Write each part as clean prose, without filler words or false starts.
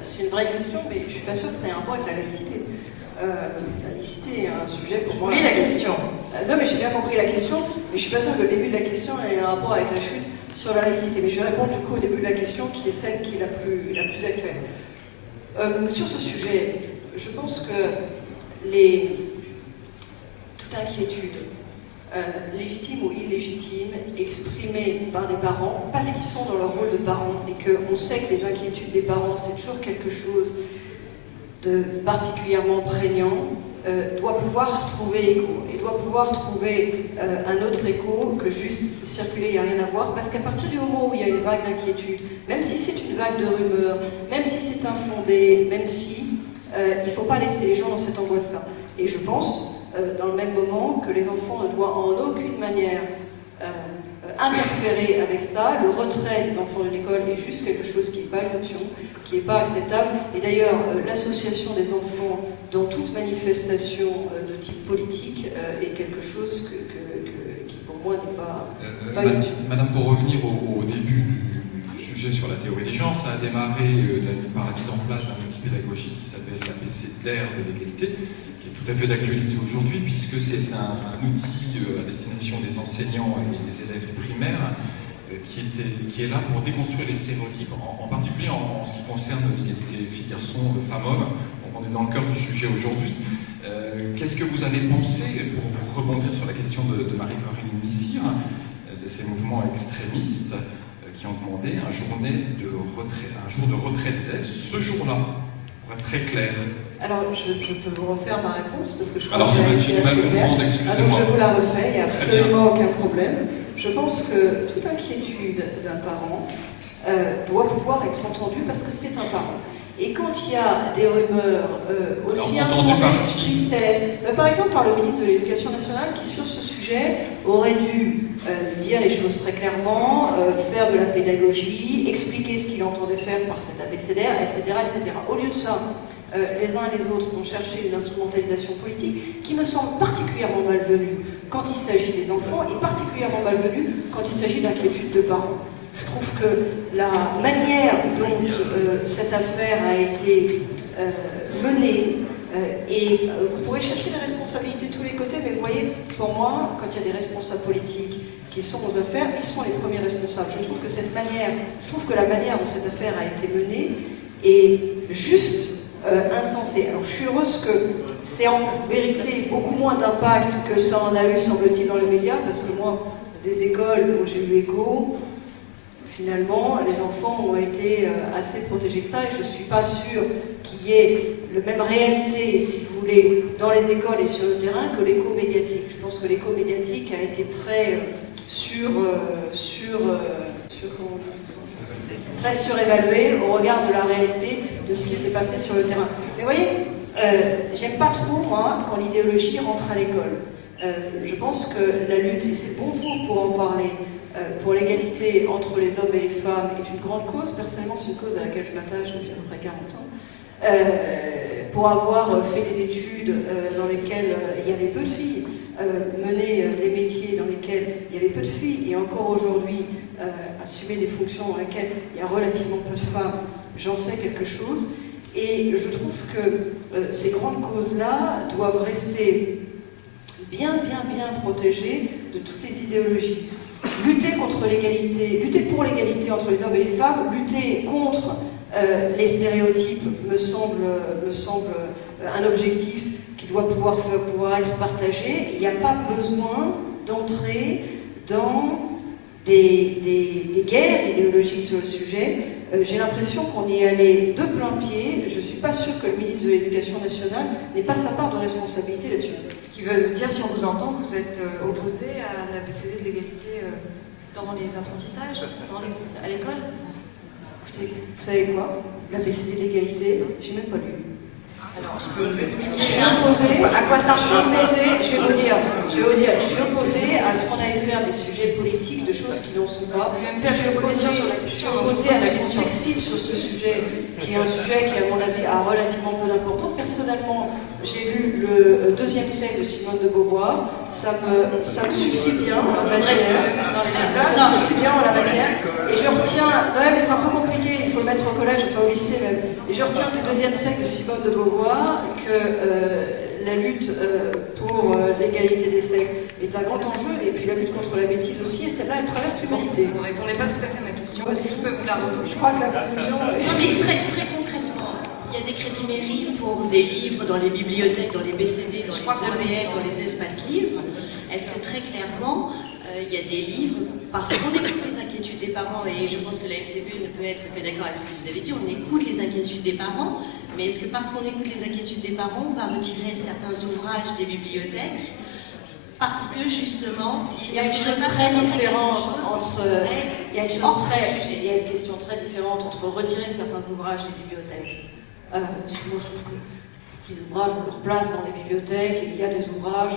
C'est une vraie question, mais je ne suis pas sûre que ça ait un rapport avec la laïcité. La laïcité est un sujet pour moi... Oui, la question. Non, mais j'ai bien compris la question, mais je ne suis pas sûre que le début de la question ait un rapport avec la chute sur la laïcité. Mais je vais répondre du coup au début de la question, qui est celle qui est la plus actuelle. Sur ce sujet, je pense que toute inquiétude, légitime ou illégitime, exprimée par des parents, parce qu'ils sont dans leur rôle de parents, et qu'on sait que les inquiétudes des parents, c'est toujours quelque chose de particulièrement prégnant, doit pouvoir trouver écho, et doit pouvoir trouver un autre écho que juste circuler, il n'y a rien à voir, parce qu'à partir du moment où il y a une vague d'inquiétude, même si c'est une vague de rumeurs, même si c'est infondé, même si, il ne faut pas laisser les gens dans cette angoisse-là. Et je pense, dans le même moment, que les enfants ne doivent en aucune manière interférer avec ça. Le retrait des enfants de l'école est juste quelque chose qui n'est pas une option, qui n'est pas acceptable. Et d'ailleurs, l'association des enfants dans toute manifestation de type politique est quelque chose qui pour moi n'est pas une option. Madame, pour revenir au début du sujet sur la théorie des genres, ça a démarré par la mise en place d'un outil pédagogique qui s'appelle l'ABCDR de l'égalité, qui est tout à fait d'actualité aujourd'hui, puisque c'est un outil à destination des enseignants et des élèves du primaire qui est là pour déconstruire les stéréotypes, en particulier en ce qui concerne l'égalité filles-garçons, femmes-hommes. Donc on est dans le cœur du sujet aujourd'hui. Qu'est-ce que vous avez pensé, pour rebondir sur la question de Marie-Corinne Missire, de ces mouvements extrémistes qui ont demandé un jour de retrait des élèves, ce jour-là, pour être très clair? Alors, je peux vous refaire ma réponse, parce que je crois Alors, j'ai du mal à comprendre, excusez-moi. Je vous la refais, il n'y a absolument aucun problème. Je pense que toute inquiétude d'un parent doit pouvoir être entendue parce que c'est un parent. Et quand il y a des rumeurs aussi infondées, par exemple par le ministre de l'Éducation nationale, qui sur ce sujet aurait dû dire les choses très clairement, faire de la pédagogie, expliquer ce qu'il entendait faire par cet abécédaire, etc., etc. Au lieu de ça, les uns et les autres ont cherché une instrumentalisation politique qui me semble particulièrement malvenue quand il s'agit des enfants et particulièrement malvenue quand il s'agit d'inquiétudes de parents. Je trouve que la manière dont cette affaire a été menée, et vous pourrez chercher les responsabilités de tous les côtés, mais vous voyez, pour moi, quand il y a des responsables politiques qui sont aux affaires, ils sont les premiers responsables. Je trouve que la manière dont cette affaire a été menée est juste insensée. Alors je suis heureuse que c'est en vérité beaucoup moins d'impact que ça en a eu, semble-t-il, dans les médias, parce que moi, des écoles dont j'ai eu écho, finalement, les enfants ont été assez protégés que ça, et je ne suis pas sûre qu'il y ait la même réalité, si vous voulez, dans les écoles et sur le terrain que l'écho médiatique. Je pense que l'écho médiatique a été très très surévalué au regard de la réalité de ce qui s'est passé sur le terrain. Mais vous voyez, j'aime pas trop, moi, quand l'idéologie rentre à l'école. Je pense que la lutte, et c'est bon pour en parler, pour l'égalité entre les hommes et les femmes est une grande cause. Personnellement, c'est une cause à laquelle je m'attache depuis à peu près 40 ans. Pour avoir fait des études dans lesquelles il y avait peu de filles, mener des métiers dans lesquels il y avait peu de filles, et encore aujourd'hui assumer des fonctions dans lesquelles il y a relativement peu de femmes, j'en sais quelque chose. Et je trouve que ces grandes causes-là doivent rester bien protégées de toutes les idéologies. Lutter contre l'égalité, lutter pour l'égalité entre les hommes et les femmes, lutter contre les stéréotypes me semble un objectif qui doit pouvoir être partagé. Il n'y a pas besoin d'entrer dans des guerres idéologiques sur le sujet. J'ai l'impression qu'on y est allé de plein pied. Je ne suis pas sûre que le ministre de l'Éducation nationale n'ait pas sa part de responsabilité là-dessus. Ce qui veut dire, si on vous entend, que vous êtes opposé à l'ABCD de l'égalité dans les apprentissages, à l'école. Écoutez, vous savez quoi? L'ABCD de l'égalité, j'ai même pas lu. Alors, je peux vous expliquer. Je suis opposée. À quoi ça ressemble? Je vais vous dire, je suis opposée à ce qu'on aille faire des sujets politiques, de choses qui n'en sont pas. Je suis opposée à ce qu'on s'excite sur ce sujet, qui est un sujet qui, à mon avis, a relativement peu d'importance. Personnellement, j'ai lu le deuxième sexe de Simone de Beauvoir. Ça me suffit bien en la matière. Ça me suffit bien en la matière. Et je retiens. Ouais, mais c'est un peu compliqué. Il faut le mettre en collège, enfin au lycée même. Et je retiens du deuxième siècle de Simone de Beauvoir que la lutte pour l'égalité des sexes est un grand enjeu, et puis la lutte contre la bêtise aussi, et celle-là, elle traverse l'humanité. Vous ne répondez pas tout à fait à ma question. Moi, Si je peux vous la reposer. Je crois que la conclusion... Non, mais très concrètement, il y a des crédits mairie pour des livres dans les bibliothèques, dans les BCD, dans les EBF, dans les espaces livres. Est-ce que très clairement, il y a des livres, parce qu'on écoute les inquiétudes des parents, et je pense que la FCBE ne peut être que d'accord avec ce que vous avez dit, on écoute les inquiétudes des parents, mais est-ce que parce qu'on écoute les inquiétudes des parents, on va retirer certains ouvrages des bibliothèques parce que justement, il y a une chose très différente entre... Il y a une question très différente entre retirer certains ouvrages des bibliothèques. Parce que moi, je trouve que les ouvrages ont leur place dans les bibliothèques, et il y a des ouvrages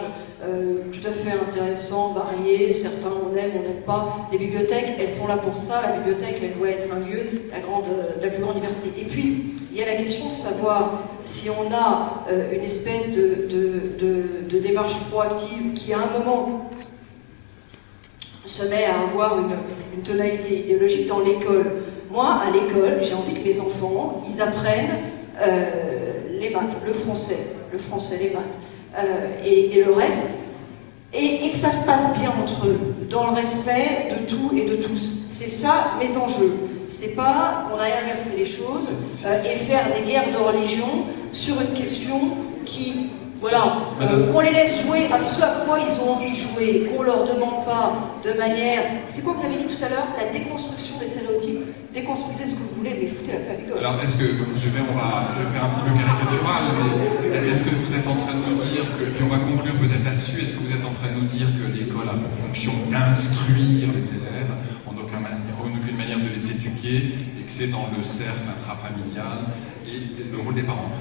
tout à fait intéressants, variés, certains on aime, on n'aime pas. Les bibliothèques, elles sont là pour ça, la bibliothèque, elle doit être un lieu de la plus grande diversité. Et puis, il y a la question de savoir si on a une espèce de démarche proactive qui, à un moment, se met à avoir une tonalité idéologique dans l'école. Moi, à l'école, j'ai envie que mes enfants, ils apprennent les maths, le français, les maths, et le reste, et que ça se passe bien entre eux, dans le respect de tout et de tous. C'est ça mes enjeux. C'est pas qu'on aille inverser les choses et faire des guerres de religion sur une question qui... Voilà, qu'on les laisse jouer à ce à quoi ils ont envie de jouer, qu'on leur demande pas de manière... C'est quoi que vous avez dit tout à l'heure? La déconstruction des stéréotypes. Déconstruisez ce que vous voulez, mais foutez la paix à l'école. Alors, est-ce que, je vais faire un petit peu caricatural, mais est-ce que vous êtes en train de nous dire que, puis on va conclure peut-être là-dessus, est-ce que vous êtes en train de nous dire que l'école a pour fonction d'instruire les élèves, en aucune manière de les éduquer, et que c'est dans le cercle intrafamilial et le rôle des parents?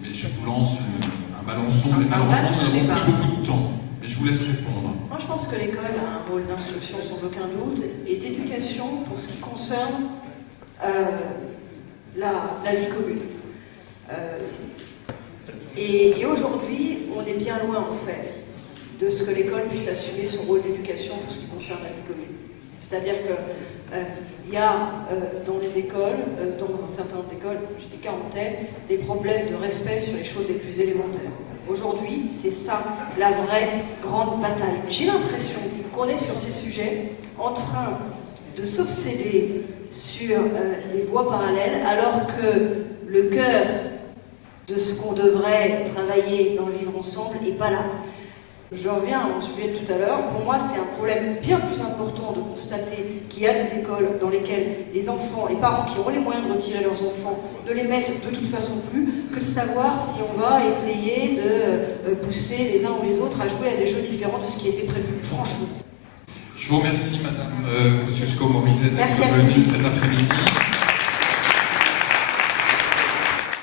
Mais je vous lance un balançon, mais malheureusement nous n'avons plus beaucoup de temps. Mais je vous laisse répondre. Moi je pense que l'école a un rôle d'instruction sans aucun doute, et d'éducation pour ce qui concerne la vie commune. Et aujourd'hui, on est bien loin en fait de ce que l'école puisse assumer son rôle d'éducation pour ce qui concerne la vie commune. C'est-à-dire qu'il y a dans les écoles, dans un certain nombre d'écoles, j'ai des cas en tête, des problèmes de respect sur les choses les plus élémentaires. Aujourd'hui, c'est ça la vraie grande bataille. J'ai l'impression qu'on est sur ces sujets en train de s'obséder sur des voies parallèles, alors que le cœur de ce qu'on devrait travailler dans le vivre ensemble n'est pas là. Je reviens à mon sujet de tout à l'heure. Pour moi, c'est un problème bien plus important de constater qu'il y a des écoles dans lesquelles les enfants, les parents qui ont les moyens de retirer leurs enfants, ne les mettent de toute façon plus, que de savoir si on va essayer de pousser les uns ou les autres à jouer à des jeux différents de ce qui était prévu, franchement. Je vous remercie, Madame Kosciusko-Morizet, d'être Merci à venue tous. cet après-midi.